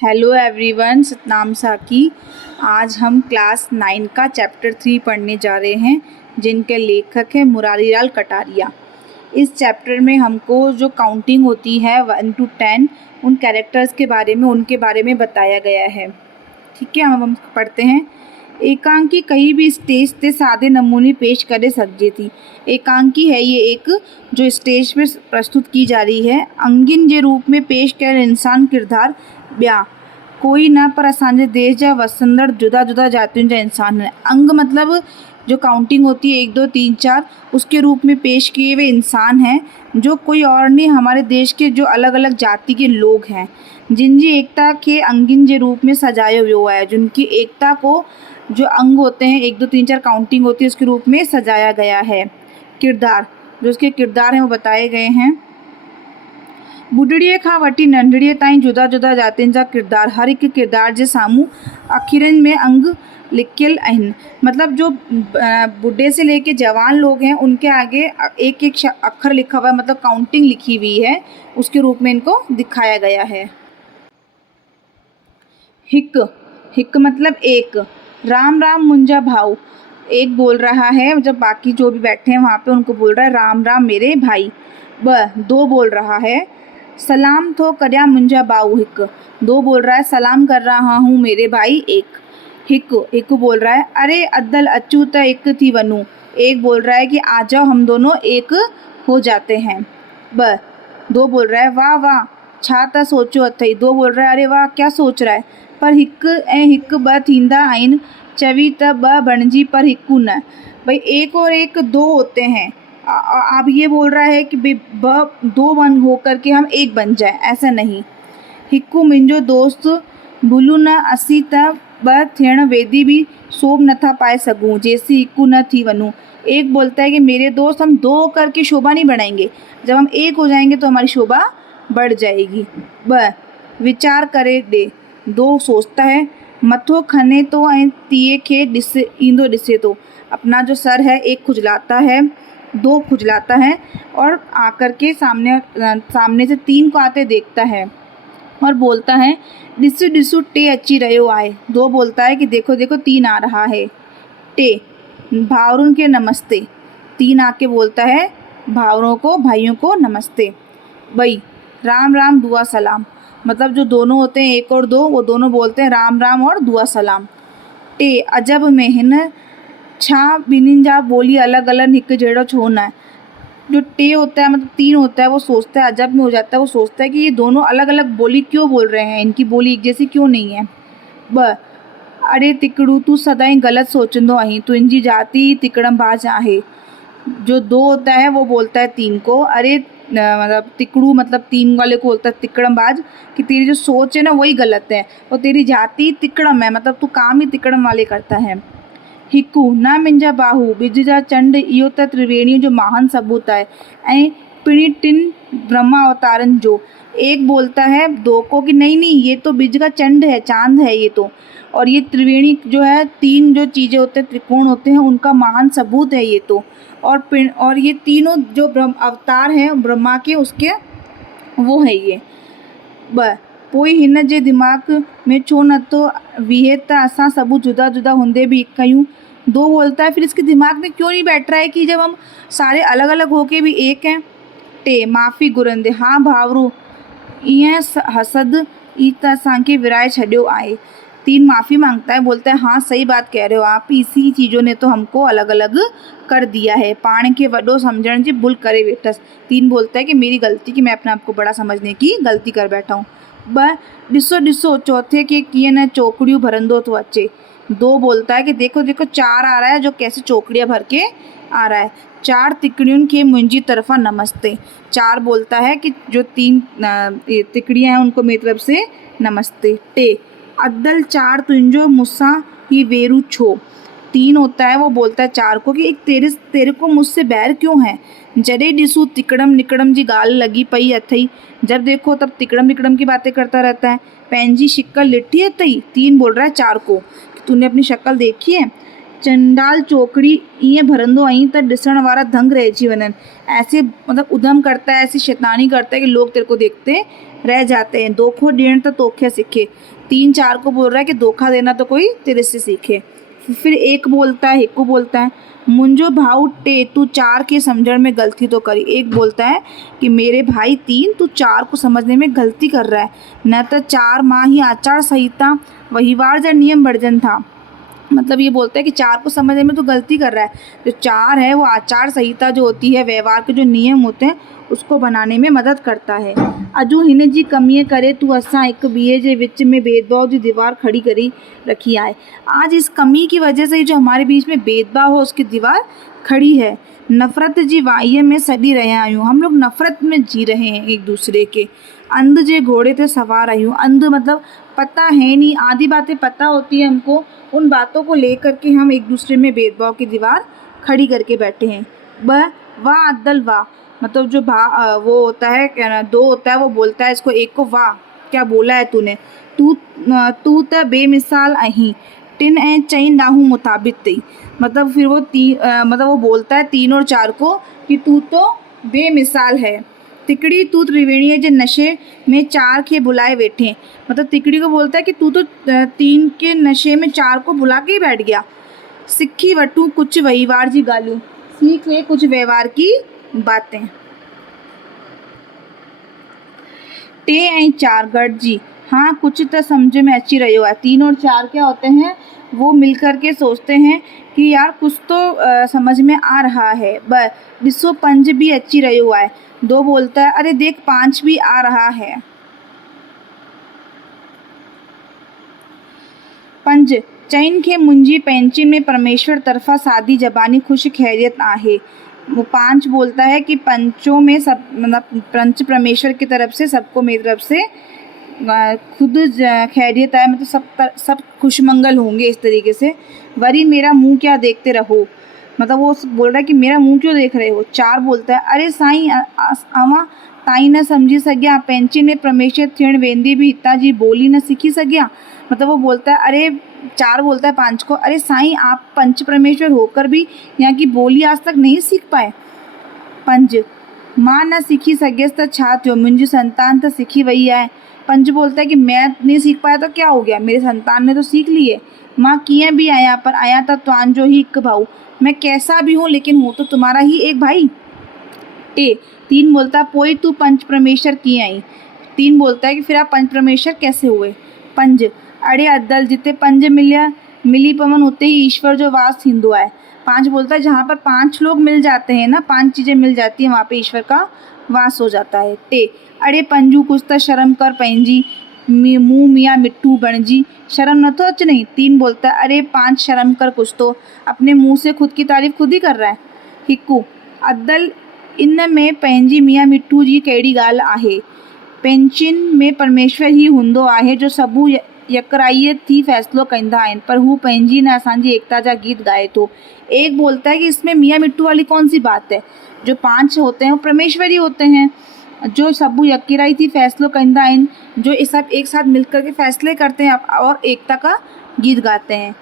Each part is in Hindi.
हेलो एवरीवन, सतनाम साकी। आज हम क्लास 9 का चैप्टर 3 पढ़ने जा रहे हैं, जिनके लेखक हैं मुरारीलाल कटारिया। इस चैप्टर में हमको जो काउंटिंग होती है 1 to 10, उन कैरेक्टर्स के बारे में बताया गया है। ठीक है, हम पढ़ते हैं। एकांकी कहीं भी स्टेज ते सादे नमूने पेश करे सकती थी। एकांकी है ये एक जो स्टेज पे प्रस्तुत की जा रही है। अंगिन जे रूप में पेश कयल इंसान किरदार ॿिया कोई न पर असांजे देश जा वसंदड़ जुदा जुदा जातियुनि जा इंसान है। अंग मतलब जो काउंटिंग होती है 1 2 3 4, उसके रूप में पेश किए हुए इंसान हैं जो कोई और नहीं, हमारे देश के जो अलग अलग जाति के लोग हैं, जिनकी एकता के अंगिन जे रूप में सजायो वियो है। जिनकी एकता को जो अंग होते हैं 1 2 3 4 काउंटिंग होती है उसके रूप में सजाया गया है। किरदार, जो उसके किरदार हैं वो बताए गए हैं। बुढ़ड़ीअ खां वठी नंढड़ीअ ताईं जुदा जुदा जातियुनि जा किरदार, हर एक किरदार जे साम्हूं अखरनि में अंग लिखियल आहिनि। मतलब जो बुढ़े से लेके जवान लोग हैं उनके आगे एक एक अक्षर लिखा हुआ है, मतलब काउंटिंग लिखी हुई है, उसके रूप में इनको दिखाया गया है। हिक, हिक मतलब एक। राम राम मुंजा भाऊ, एक बोल रहा है, जब बाकी जो भी बैठे हैं वहाँ पे उनको बोल रहा है राम राम मेरे भाई। दो बोल रहा है सलाम थो करिया मुंजा बाऊ, हिक। दो बोल रहा है सलाम कर रहा हूँ मेरे भाई, एक। हिक बोल रहा है अरे अद्दल अचू त एक थी वनू, एक बोल रहा है कि आ जाओ हम दोनों एक हो जाते हैं। दो बोल रहा है वाह वाह छा त सोचो अथई, दो बोल रहा है अरे वाह क्या सोच रहा है। पर हिक ऐं हिक ॿ थींदा आहिनि, चवी त ॿ बणिजी पर हिकु न। भाई एक और एक दो होते हैं। अब ये बोल रहा है कि दो बन होकर के हम एक बन जाए, ऐसा नहीं। हिकु मुंहिंजो दोस्त भुलू न असी त ॿ थियण वेदी भी शोभ नथा पाए सघूं जेसी हिकु न थी वनूं। एक बोलता है कि मेरे दोस्त हम दो करके शोभा नहीं बढ़ाएंगे, जब हम एक हो जाएंगे तो हमारी शोभा बढ़ जाएगी। विचार करे दे, दो सोचता है मथो खने तो ऐं तीए खे ईंदो ॾिसे तो। अपना जो सर है एक खुजलाता है, दो खुजलाता है और आकर के सामने से 3 को आते देखता है और बोलता है ॾिसु ॾिसु टे अची रहियो आहे। दो बोलता है कि देखो देखो 3 आ रहा है। टे, भावरुन के नमस्ते। 3 आके बोलता है भावरों को, भाइयों को नमस्ते। बई, राम राम दुआ सलाम, मतलब जो दोनों होते हैं 1 और 2, वो दोनों बोलते हैं राम राम और दुआ सलाम। टे, अजब में हिन छा ॿिन्हिनि जा ॿोली अलॻि अलॻि हिकु जहिड़ो छो न आहे। जो टे होता है मतलब 3 होता है, वो सोचता है, अजब में हो जाता है, वो सोचता है कि ये दोनों अलग अलग बोली क्यों बोल रहे हैं, इनकी बोली एक जैसी क्यों नहीं है। अरे तिकड़ू तू सदाई गलत सोचंदो आहीं, तुंहिंजी जाति तिकड़मबाज आहे। जो 2 होता है वो बोलता है 3 को अरे मतलब तिकड़ू मतलब 3 वाले को बोलता है तिकड़मबाज, कि तेरी जो सोच है ना वही गलत है और तेरी जाति तिकड़म है, मतलब तू काम ही तिकड़म वाले करता है। हिकु न मुंहिंजा बाहू बिज जा चंड, इहो त त्रिवेणीअ जो महान सबूत आहे ऐं पिणी 3 ब्रह्मा अवतारनि जो। एक बोलता है 2 को कि नहीं नहीं ये तो बिज का चंड है, चांद है ये तो, और ये त्रिवेणी जो है 3 जो चीज़ें होते हैं, त्रिकोण होते हैं, उनका महान सबूत है ये तो। और ये तीनों जो ब्रह्म अवतार हैं ब्रह्मा के, उसके वो है ये। पोइ हिन जे दिमाग़ में छो नथो बीहे त असां सभु जुदा जुदा हूंदे भी हिकु आहियूं। 2 बोलता है फिर इसके दिमाग में क्यों नहीं बैठ रहा है कि जब हम सारे अलग अलग होके भी एक हैं। टे, माफ़ी घुरंदे हाँ भावरू ईअं हसद ई त असांखे विराए छॾियो आहे। 3 माफ़ी मांगता है, बोलता है हाँ सही बात कह रहे हो आप, इसी चीज़ों ने तो हमको अलग अलग कर दिया है, पाण खे वॾो सम्झण जी भुल करे वेठसि। 3 बोलता है कि मेरी गलती, कि मैं अपने आप को बड़ा समझने की गलती कर बैठा हूँ। ॾिसो ॾिसो चौथे के कीअं न चोकड़ियूं भरंदो तो अचे। 2 बोलता है कि देखो देखो 4 आ रहा है, जो कैसे चौकड़ियाँ भर के आ रहा है। 4 तिकड़ियुनि खे मुंहिंजी तरफ़ा नमस्ते। 4 बोलता है कि जो 3 तिकड़ियाँ हैं उनको मेरी तरफ से नमस्ते। टे, अद्दल 4 तुंहिंजो मूंसां ही वेरू छो। 3 होता है, वो बोलता है 4 को कि एक तेरे को मुझसे बैर क्यों है। जॾहिं ॾिसूं तिकड़म निकड़म जी ॻाल्हि लगी पई अथई, जब देखो तब तिकड़म निकड़म की बातें करता रहता है। पंहिंजी शिक्ल ॾिठी अथई। 3 बोल रहा है 4 को कि तूने अपनी शक्ल देखी है। चंडाल चोकड़ी ईअं भरंदो आहीं त ॾिसण वारा दंग रहिजी वञनि। ऐसे मतलब उधम करता है, ऐसी शैतानी करता है कि लोग तेरे को देखते रह जाते हैं। धोखो ॾियण त तोखे सीखे। 3-4 को बोल रहा है कि धोखा देना तो कोई तेरे से सीखे। फिर एक बोलता है, हिकु बोलता है मुंहिंजो भाऊ 3 तू 4 के समझण में गलती तो करी। एक बोलता है कि मेरे भाई 3 तू 4 को समझने में गलती कर रहा है। न तो 4 माह ही आचार संहिता वहिवार जा नियम वर्जन था। मतलब ये बोलता है कि 4 को समझने में तो गलती कर रहा है। जो 4 है वो आचार संहिता जो होती है, व्यवहार के जो नियम होते हैं उसको बनाने में मदद करता है। अजू हिन जी कमीअ करे तू असां हिक ॿिए जे विच में भेदभाव जी दीवार खड़ी करी रखी है। आज इस कमी की वजह से जो हमारे बीच में भेदभाव हो उसकी दीवार खड़ी है। नफ़रत जी वाईअ में सड़ी रहिया आहियूं। हम लोग नफ़रत में जी रहे हैं एक दूसरे के। अंध जे घोड़े ते सवार आहियूं। अंध मतलब पता है नहीं, आधी बातें पता होती है हमको, उन बातों को लेकर के हम एक दूसरे में भेदभाव की दीवार खड़ी करके बैठे हैं। वाह अद्दल वाह, मतलब जो वो होता है क्या ना, 2 होता है, वो बोलता है इसको एक को, वाह क्या बोला है तूने, तू त बेमिसाल आहीं। 3 ऐं 4 नाहू मुताबिक तई। मतलब फिर वो मतलब वो बोलता है 3 और 4 को कि तू तो बेमिसाल है। तिकड़ी तू त्रिवेणीअ जे नशे में 4 के बुलाए बैठे। मतलब तिकड़ी को बोलता है कि तू तो 3 के नशे में 4 को बुला के ही बैठ गया। सिक्खी वटू कुछ वहिवार जी ॻाल्हियूं, सीख ले कुछ व्यवहार की बातें। 3 ऐं 4 गॾिजी, हाँ कुछ तो समझ में अची रहियो है। 3 और 4 क्या होते हैं, वो मिलकर के सोचते हैं कि यार कुछ तो समझ में आ रहा है। ॾिसो 5 भी अची रहियो है। 2 बोलता है अरे देख 5 भी आ रहा है। 5 चईन खे मुंहिंजी पेंशन में परमेश्वर तरफा सादी जबानी खुश खैरियत आहे। वो 5 बोलता है कि पंचों में सब मतलब पंच परमेश्वर की तरफ से सबको मेरी तरफ से खुद खैरियत है, मतलब सब खुशमंगल होंगे इस तरीके से। वरी मेरा मुंह क्या देखते रहो, मतलब वो बोल रहा है कि मेरा मुंह क्यों देख रहे हो। 4 बोलता है अरे साईं अवां ताईं न समझी सघिया, पेंशन में परमेश्वर थियण वेंदी भी हितां जी ॿोली न सिखी सघिया। मतलब वो बोलता है अरे 4 बोलता है 5 को, अरे साईं आप पंच परमेश्वर होकर भी यहाँ की बोली आज तक नहीं सीख पाए। 5 मां न सीखी सघियसि त छा थियो, मुंहिंजी संतान तो सीखी वही है। 5 बोलता है कि मैं नहीं सीख पाया तो क्या हो गया, मेरी संतान ने तो सीख ली है। मां कीअं भी आया पर आया तो तव्हांजो ही हिकु भाऊ, मैं कैसा भी हूँ लेकिन हूँ तो तुम्हारा ही एक भाई। 3 बोलता पोई तू पंच परमेश्वर कीअं आई। 3 बोलता है कि फिर आप पंच परमेश्वर कैसे हुए। 5 अड़े अद्दल जिते 5 मिली पवन उते ही ईश्वर जो वास थींदो है। 5 बोलता है जहाँ पर 5 लोग मिल जाते हैं ना, 5 चीज़ें मिल जाती हैं, वहाँ पे ईश्वर का वास हो जाता है। अड़े पंजू कुछ तो शर्म कर पंहिंजी, मुँह मियाँ मिट्टू बणजी, शर्म न तो अच नहीं। 3 बोलता है अरे 5 शर्म कर कुछ तो, अपने मुँह से खुद की तारीफ खुद ही कर रहा है। हिकु अद्दल इन में पंहिंजी मियाँ मिट्टू जी कहिड़ी ॻाल्हि आहे। पेंशन में परमेश्वर ही हूंदो आहे जो सबू यकराईअ थी फ़ैसिलो कंदा आहिनि, पर हू पंहिंजी न असांजी एकता जा गीत गाए थो। एक बोलता है कि इसमें मियाँ मिट्टू वाली कौन सी बात है, जो 5 होते हैं वो परमेश्वर ही होते हैं, जो सबू यकराई थी फ़ैसिलो कंदा आहिनि, जो ये सब एक साथ मिलकर के फैसले करते हैं और एकता का गीत गाते हैं।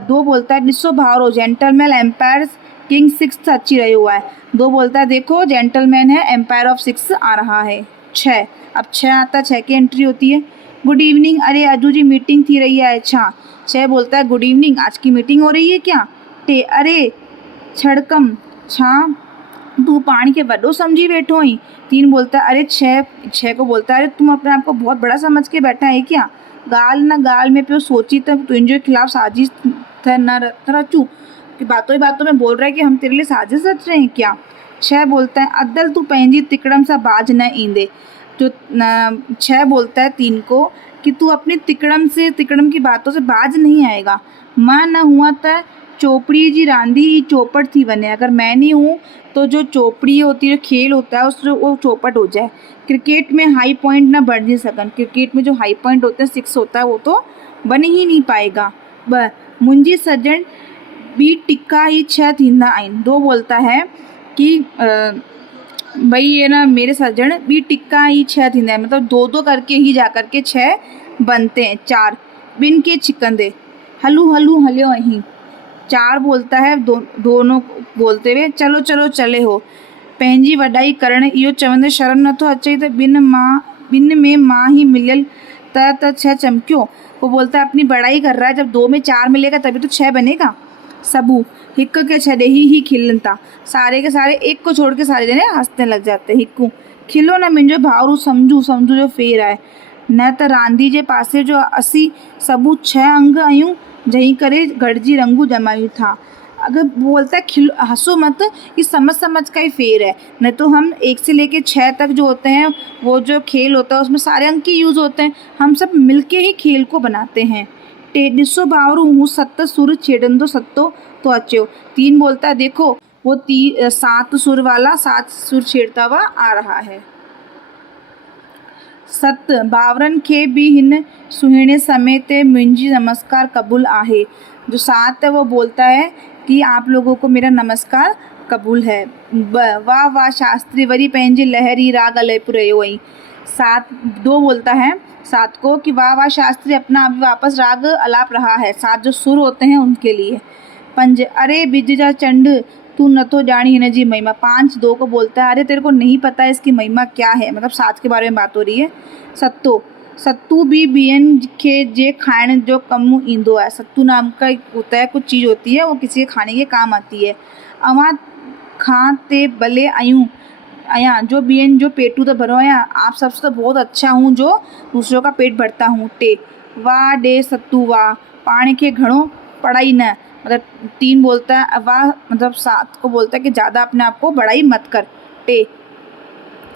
2 बोलता है ॾिसो भाउरो जेंटलमैन एम्पायर किंग 6 अची रहियो है। 2 बोलता है देखो जेंटलमैन है, एम्पायर ऑफ 6 आ रहा है। 6 अब 6 आता, 6 की एंट्री होती है। गुड इवनिंग, अरे अजू जी मीटिंग थी रही है अच्छा। 6 बोलता है गुड इवनिंग, आज की मीटिंग हो रही है क्या। अरे छड़कम छा तू पानी के वड्डो समझी बैठो ही। 3 बोलता है अरे 6 को बोलता है अरे तुम अपने आप को बहुत बड़ा समझ के बैठा है क्या, गाल न गाल में पियो सोची तो तुझे खिलाफ साजिश न रचूं, कि बातों ही बातों में बोल रहा है कि हम तेरे लिए साजिश रच रहे हैं क्या। 6 बोलता है अद्दल तू पंहिंजी तिकड़म सा बाज न ईंदे। जो 6 बोलता है 3 को कि तू अपनी तिकड़म की बातों से बाज नहीं आएगा। मां न हुआ तो चोपड़ी जी रांदी ही चौपट थी वने, अगर मैं नहीं हूँ तो जो चोपड़ी होती है, खेल होता है उस वो चौपट हो जाए। क्रिकेट में हाई पॉइंट न बढ़ सकन, क्रिकेट में जो हाई पॉइंट होते हैं 6 होता है वो तो बन ही नहीं पाएगा। मुंहिंजी सजन भी टिक्का ही 6 थींदा आहिनि। 2 बोलता है कि भाई ये ना मेरे सज्जन भी टिक्का ही 6 थींदा आहिनि, मतलब 2-2 करके ही जा करके 6 बनते हैं। 4 बिन के छिकंदे हलू हलू हलियो अहीं। 4 बोलता है दोनों बोलते हुए चलो चलो चले हो। पंहिंजी वॾाई करण इहो चवंदे शर्म नथो अचे त ॿिन में मां ही मिलियल त 6 चमकियो। वो बोलता है अपनी बड़ाई कर रहा है, जब 2 में 4 मिलेगा तभी तो 6 बनेगा। सबू हिक के छॾे ही खिलन था। सारे के सारे एक को छोड़ के सारे जने हंसने लग जाते। हिकू खिलो न मुंहिंजो भाउरू, सम्झू जो फेर आहे। न त रांदी जे पासे जो असी सबू 6 अंग आहियूं, जंहिं करे गॾिजी रंगू जमायूं था। अगर बोलता है खिलो, हंसो मत, ये समझ का ही फेर है। नहीं तो हम 1 से लेके 6 तक जो होते हैं वो जो खेल होता है उसमें सारे अंक ही यूज़ होते हैं, हम सब मिलके ही खेल को बनाते हैं। टे ॾिसो भाउरू, हूँ 7 सुर छेड़ंदो सतो तो अचो। 3 बोलता है देखो वो 7 सुर वाला 7 सुर छेड़ता हुआ आ रहा है। 7 भाउरनि खे भी हिन सुहिणे समय ते मुंहिंजी नमस्कार कबूल आहे। जो 7 है वो बोलता है कि आप लोगों को मेरा नमस्कार कबूल है। वाह वाह शास्त्री वरी पंहिंजे लहरी राग अलेपुर वही। 2 बोलता है 7 को कि वाह वाह शास्त्री अपना अभी वापस राग अलाप रहा है। 7 जो सुर होते हैं उनके लिए। 5 अरे बिज जा चंड तू न तो जानी हिन जी महिमा। 5 2 को बोलता है अरे तेरे को नहीं पता है इसकी महिमा क्या है, मतलब 7 के बारे में बात हो रही है। सत्तू भी ॿियनि खे जे खाइण जो कमु ईंदो आहे। सत्तू नाम का होता है, कुछ चीज़ होती है वो किसी के खाने के काम आती है। अवां खां ते भले आया जो ॿियनि जो पेटू तो भरो आया, आप सबसे तो बहुत अच्छा हूँ जो दूसरों का पेट भरता हूँ। टे वाह डे सत्तू वाह, पाण खे घणो पढ़ाई न, मतलब 3 बोलता है वाह, मतलब 7 को बोलता है कि ज़्यादा अपने आप को बड़ाई मत कर। टे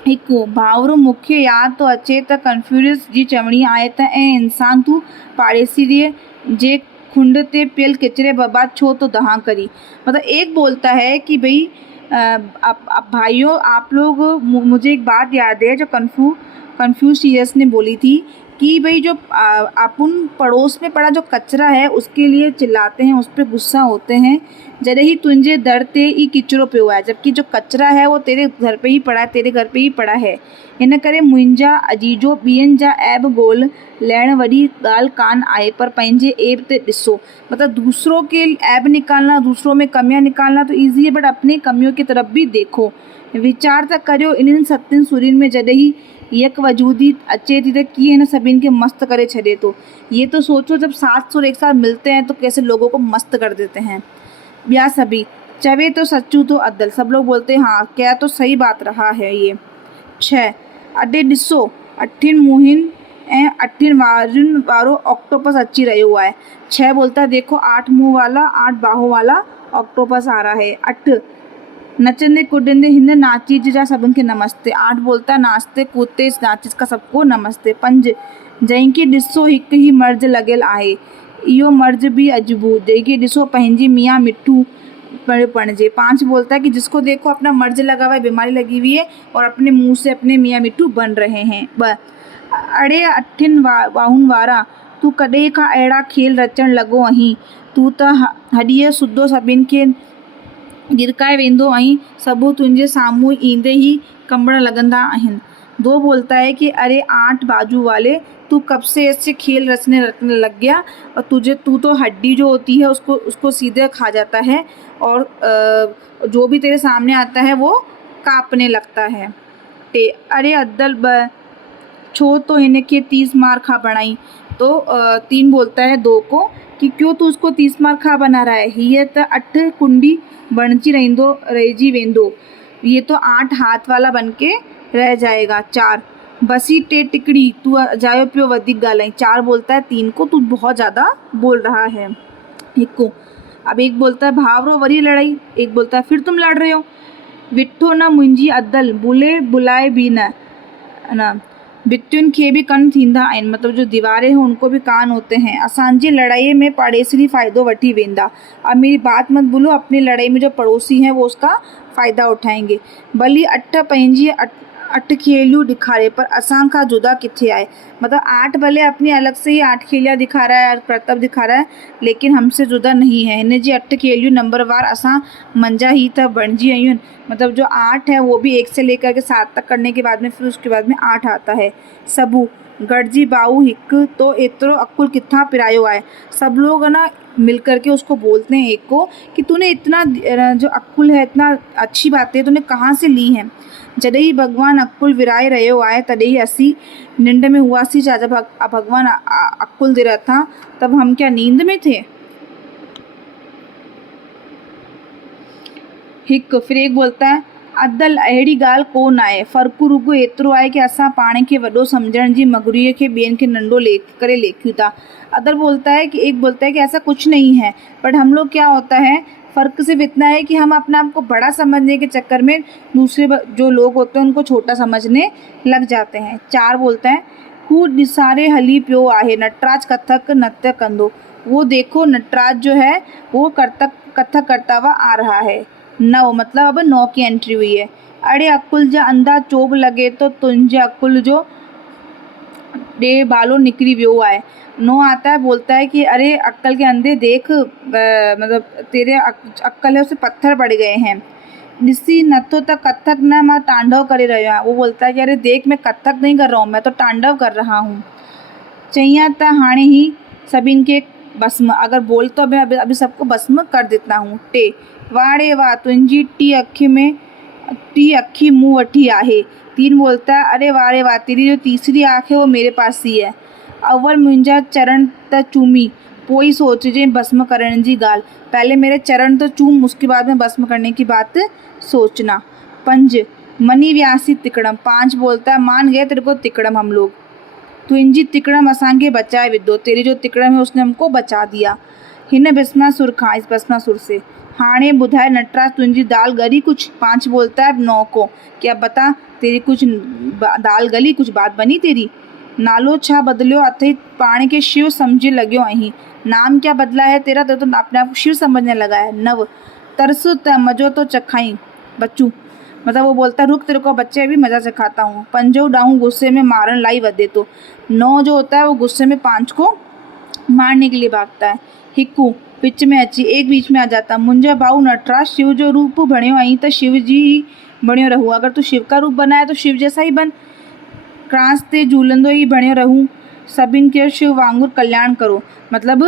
हिकु भाउर मूंखे यादि थो अचे त कन्फ्यूशियस जी चवणी आहे त ऐं इंसान तूं पाड़ेसीअ जे खुंड ते पियल किचिरे बर्बाद छो तो दहा करी। मतलब एक बोलता है कि भाई भाइयों आप लोग, मुझे एक बात याद है जो कन्फ्यूशियस ने बोली थी कि भाई जो अपन पड़ोस में पड़ा जो कचरा है उसके लिए चिल्लाते हैं, उस पर गुस्सा होते हैं जॾहिं ही तुंहिंजे दर ते ही किचिरो पियो आहे, जबकि जो कचरा है वो तेरे घर पे ही पड़ा है, तेरे घर पे ही पड़ा है। इन करे मुंहिंजा अजीजो ॿियनि जा ऐब ॻोल्ह लहण वॾी ॻाल्हि कान आहे, पर पंहिंजे ऐब ते ॾिसो। मतलब दूसरों के ऐब निकालना, दूसरों में कमियां निकालना तो ईज़ी है, बट अपनी कमियों की तरफ भी देखो। वीचार त करियो इन्हनि 7 सुरनि में जॾहिं यक वजूदी अचे थी त कीअं हिन सभिनि खे मस्त करे छॾे थो। ये तो सोचो जब 7 सुर एक साथ मिलते हैं तो कैसे लोगों को मस्त कर देते हैं। ब्या सभी चवे तो सच्चू तो अदल, सब लोग बोलते हैं हाँ क्या तो सही बात रहा है ये। 6 अॾे ॾिसो 8 मुंहनि ऐं 8 वारियुनि वारो ऑक्टोपस अची रहियो आहे। 6 बोलता है देखो 8 मुंह वाला 8 बाहों वाला ऑक्टोपस आ रहा है। 8 नचंदे कूदंदे हिन नाचीज जा सभिनि खे नमस्ते। 8 बोलता है नाचते कूदते इस नाचीज का सबको नमस्ते। 5 जंहिंखे ॾिसो हिकु ही मर्ज़ लॻियल आहे, इहो मर्ज़ भी अजबू, जंहिंखे ॾिसो पंहिंजी मियाँ मिट्ठू पणजे। 5 बोलता है कि जिसको देखो अपना मर्ज लगा हुआ है, बीमारी लगी हुई है और अपने मुंह से अपने मियाँ मिट्ठू बन रहे हैं। अड़े 8 बाहुनि वारा तूं कॾहिं खां अहिड़ा खेल रचण लॻो आहीं, तूं त हॾीअ सुधो सभिनि खे गिरकाए वेंदो ऐं सभु तुंहिंजे साम्हूं ईंदे ही कंबण लॻंदा आहिनि। 2 बोलता है कि अरे 8 बाजू वाले तू कब से ऐसे खेल रचने लग गया, और तू तो हड्डी जो होती है उसको सीधे खा जाता है और जो भी तेरे सामने आता है वो कांपने लगता है। टे अरे अद्दल छो तो हिन के 30 मार खा बणाई। तो 3 बोलता है 2 को कि क्यों तू उसको 30 मार खा बना रहा है, हीअ त 8 कुंडी बणजी रहिजी वेंदो, ये तो 8 हाथ वाला बन के रह जाएगा। 4 बसी टे टिकड़ी तू जायो पियो वधिक ॻाल्हाई। 4 बोलता है 3 को तू बहुत ज़्यादा बोल रहा है। हिकु अब एक बोलता है भावरो वरी लड़ाई, एक बोलता है फिर तुम लड़ रहे हो। विठो न मुंहिंजी अदल बुलाए भी न भितियुनि खे भी कन थींदा आहिनि, मतलब जो दीवारें हैं उनको भी कान होते हैं। असांजी लड़ाई में पड़ोसी फ़ायदो वठी वेंदा। अब मेरी बात मत भूलो, अपनी लड़ाई में जो पड़ोसी हैं वो उसका फ़ायदा उठाएंगे। भली 8 पंहिंजी 8 खेलियूं दिखारे पर असां खां जुदा किथे आहे। मतलब 8 भले अपनी अलग से ही 8 खेलियां दिखा रहा है, करतब दिखा रहा है, लेकिन हमसे जुदा नहीं है। हिन जी 8 खेलियूं नंबरवार असां मंझा ही त बणजी आयूं आहिनि। मतलब जो 8 है वो भी 1 से लेकर के 7 तक करने के बाद में फिर उसके बाद में 8 आता है। सबू गॾिजी भाऊ हिक तो एतिरो अकुल किथां पिरायो आहे। सब लोग है ना मिल करके उसको बोलते हैं एक को कि तूने इतना जो अकुल है, इतना अच्छी बातें तूने कहाँ से ली हैं। जॾहिं भगवान अकुल विराए रहियो आहे तॾहिं असीं निंड में हुआसीं छा? जब भगवान अकुल दे रहा था तब हम क्या नींद में थे? हिकु फिर एक बोलता है अदल अहिड़ी ॻाल्हि कोन आहे, फ़र्क़ु रुॻो एतिरो आहे कि असां पाण खे वॾो सम्झण जी मगरूरीअ खे ॿियनि खे नंढो करे लेखियूं था। अदल बोलता है कि एक बोलता है कि ऐसा कुछ नहीं है, बट हम लोग क्या होता है फ़र्क सिर्फ इतना है कि हम अपने आप को बड़ा समझने के चक्कर में दूसरे जो लोग होते हैं उनको छोटा समझने लग जाते हैं। 4 बोलता है हू ॾिसारे हली पियो आहे, नटराज कथक नृत्य कंदो। वो देखो नटराज जो है वो कथक करता हुआ आ रहा है। 9 मतलब अब 9 की एंट्री हुई है। अड़े अकुल जा अंधा चोब लगे तो तुंहिंजे अकुल जो डे बालो निकरी वियो आहे। 9 आता है, बोलता है कि अरे अक्ल के अंधे देख, मतलब तेरे अक्ल है उसे पत्थर पड़ गए हैं। ॾिसी नथो त कथक न मां तांडव करे रहियो आहियां। वो बोलता है कि अरे देख मैं कथक नहीं कर रहा हूँ, मैं तो तांडव कर रहा हूँ। चईं त हाणे ही सभिनि के भस्म, अगर बोल तो मैं अभी सबको भस्म कर देता हूँ। 2 वाड़े वाह तुंहिंजी टी अखी मुँह वठी आहे। 3 बोलता है अरे वाड़े वाह तेरी जो तीसरी आँख है वो मेरे पास ही है। अव्वल मुंहिंजा चरण त चूमी पोइ सोचजे भस्म करण जी ॻाल्हि। पहले मेरे चरण तो चूम, उसके बाद में भस्म करने की बात सोचना। 5 मनी व्यासी तिकड़म। 5 बोलता है मान गए तेरे को तिकड़म हम लोग। तुंहिंजी तिकड़म असांखे बचाए विधो, तेरी जो तिकड़म है उसने हमको बचा दिया। हिन भस्मासुर खां, इस भस्मासुर से। हाणे ॿुधाए नटराज तुंहिंजी दाल गली कुछ। 5 बोलता है 9 को कि अब बता तेरी कुछ दाल गली, कुछ बात बनी तेरी। नालो छा बदलियो अथई, पाण खे शिव समझे लॻियो आहीं। नाम क्या बदला है तेरा, तो अपने आप को शिव समझने लगा है। 9 तरस त मज़ो तो चखाई बच्चू, मतलब वो बोलता है रुक तेरे को बच्चे अभी मज़ा सिखाता हूँ। 5 डाऊँ गुस्से में मारन लाई वधे तो। 9 जो होता है वो गुस्से में 5 को मारने के लिए भागता है। हिकु विच में अची, एक बीच में आ जाता, मुंहिंजा भाऊ नटराज शिव जो रूप बणियो आहीं त शिव जी ही बणियो रहूं। अगर तू शिव का रूप बना है तो शिव जैसा ही बन। क्रांस ते झूलंदो ही बणियो रहूं, सभिनि खे शिव वांगुर कल्याण करो। मतलब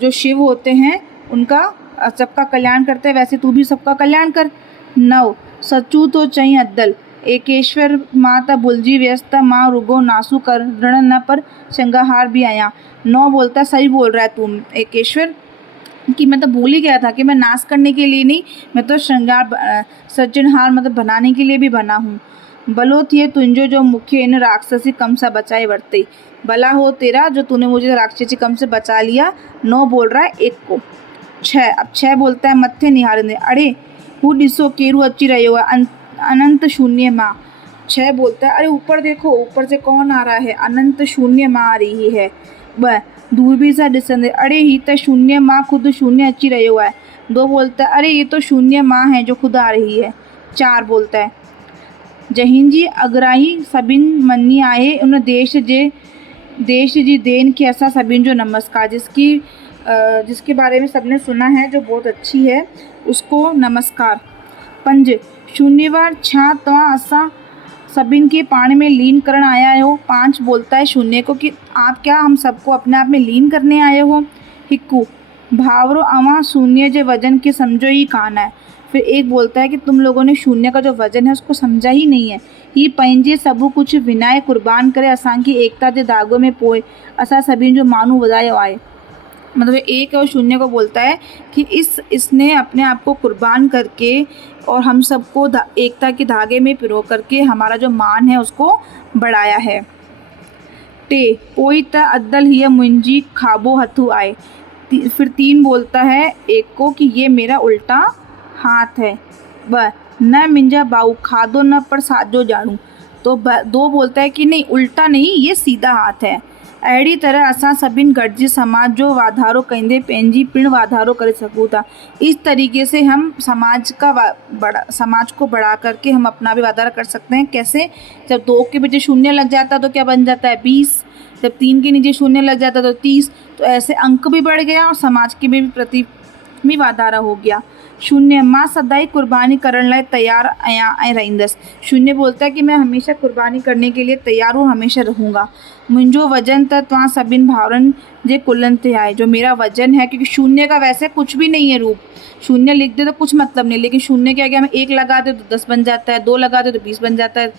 जो शिव होते हैं उनका सबका कल्याण करते हैं, वैसे तू भी सबका कल्याण कर। 9 सचू तो चईं अदल, एकेश्वर मां त भुलिजी वियसि त मां रुगो नासू करण न पर श्रृंगार भी आहियां। 9 बोलता सही बोल रहा है तू एकेश्वर, कि मैं तो भूल ही गया था कि मैं नाश करने के लिए नहीं, मैं तो श्रृंगार सृजनहार मतलब बनाने के लिए भी बना हूँ। भलो थिए तुंहिंजो जो मूंखे इन राक्षसी कम से बचाए वरितई। भला हो तेरा जो तूने मुझे राक्षसी कम से बचा लिया। 9 बोल रहा है 1 को। 6 अब 6 बोलता है मथे निहारंदे, अड़े हू ॾिसो केरू अची रहियो है अनंत शून्य मां। 6 बोलता है अरे ऊपर देखो, ऊपर से कौन आ रहा है, अनंत शून्य मां आ रही है। 2 दूरबीन सां ॾिसंदे, अरे ही त शून्य मां खुद शून्य अची रहियो आहे। 2 बोलता है अरे ये तो शून्य मां है जो खुद आ रही है। 4 बोलता है जंहिंजी अगराही सभिनि मञी आहे उन देश जी देन खे असां सभिनि जो नमस्कार। जिसके बारे में सबने सुना है जो बहुत अच्छी है उसको नमस्कार। 5 शून्यवार छा तव्हां असां सभिनि के पाण में लीन करण आया आहियो। 5 बोलता है शून्य को कि आप क्या हम सबको अपने आप में लीन करने आए हो। हिकु भावरो अवां शून्य जे वजन के समझो ही कान है। फिर 1 बोलता है कि तुम लोगों ने शून्य का जो वजन है उसको समझा ही नहीं है। ही पंहिंजे सभु कुछ विनाए कुर्बान करे असांखे एकता जे धागे में पोए असां सभिनि जो मानू वधायो आहे। मतलब 1 और शून्य को बोलता है कि इसने अपने आप को कुर्बान करके और हम सबको एकता के धागे में पिरो करके हमारा जो मान है उसको बढ़ाया है। 2 पोई त अदल हीअ मुंहिंजी खाबो हथु आहे। फिर 3 बोलता है 1 को कि ये मेरा उल्टा हाथ है। 2 न मुंहिंजा भाऊ खाधो न पर साजो ॼाणूं। तो 2 बोलता है कि नहीं उल्टा नहीं, ये सीधा हाथ है। अहिड़ी तरह असां सभिनि गॾिजी समाज जो वाधारो कंदे पंहिंजी पिण वाधारो करे सघूं था। इस तरीके से हम समाज को बढ़ा करके हम अपना भी वाधारा कर सकते हैं। कैसे? जब 2 के पीछे शून्य लग जाता है तो क्या बन जाता है 20, जब 3 के नीचे शून्य लग जाता है तो 30। तो ऐसे अंक भी बढ़ गया और समाज के भी प्रति भी वाधारा हो गया। शून्य मां सदाई कुर्बानी करण लाइ तैयार आहियां ऐं रहंदसि। शून्य बोलता है कि मैं हमेशा कुर्बानी करने के लिए तैयार हूँ, हमेशा रहूँगा। मुंहिंजो वजन त तव्हां सभिनि भाउरनि जे कुलनि ते आहे, जो मेरा वजन है, क्योंकि शून्य का वैसे कुछ भी नहीं है रूप। शून्य लिख दे तो कुछ मतलब नहीं, लेकिन शून्य के आगे हम 1 लगा दे तो 10 बन जाता है, 2 लगा दे तो 20 बन जाता है,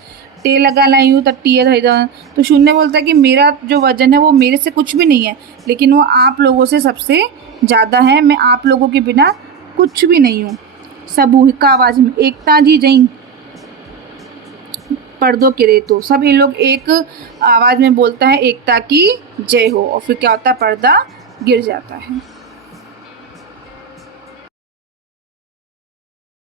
टे लगा लायूं तो टीह रह जाए। तो शून्य बोलता है कि मेरा जो वजन है वो मेरे से कुछ भी नहीं है, लेकिन वो आप लोगों से सबसे ज़्यादा है। मैं आप लोगों के बिना कुछ भी नहीं हूँ। सबू हिक आवाज़ में एकता जी जई पर्दो किरे, तो सब ये लोग एक आवाज़ में बोलता है एकता की जय हो, और फिर क्या होता है, पर्दा गिर जाता है।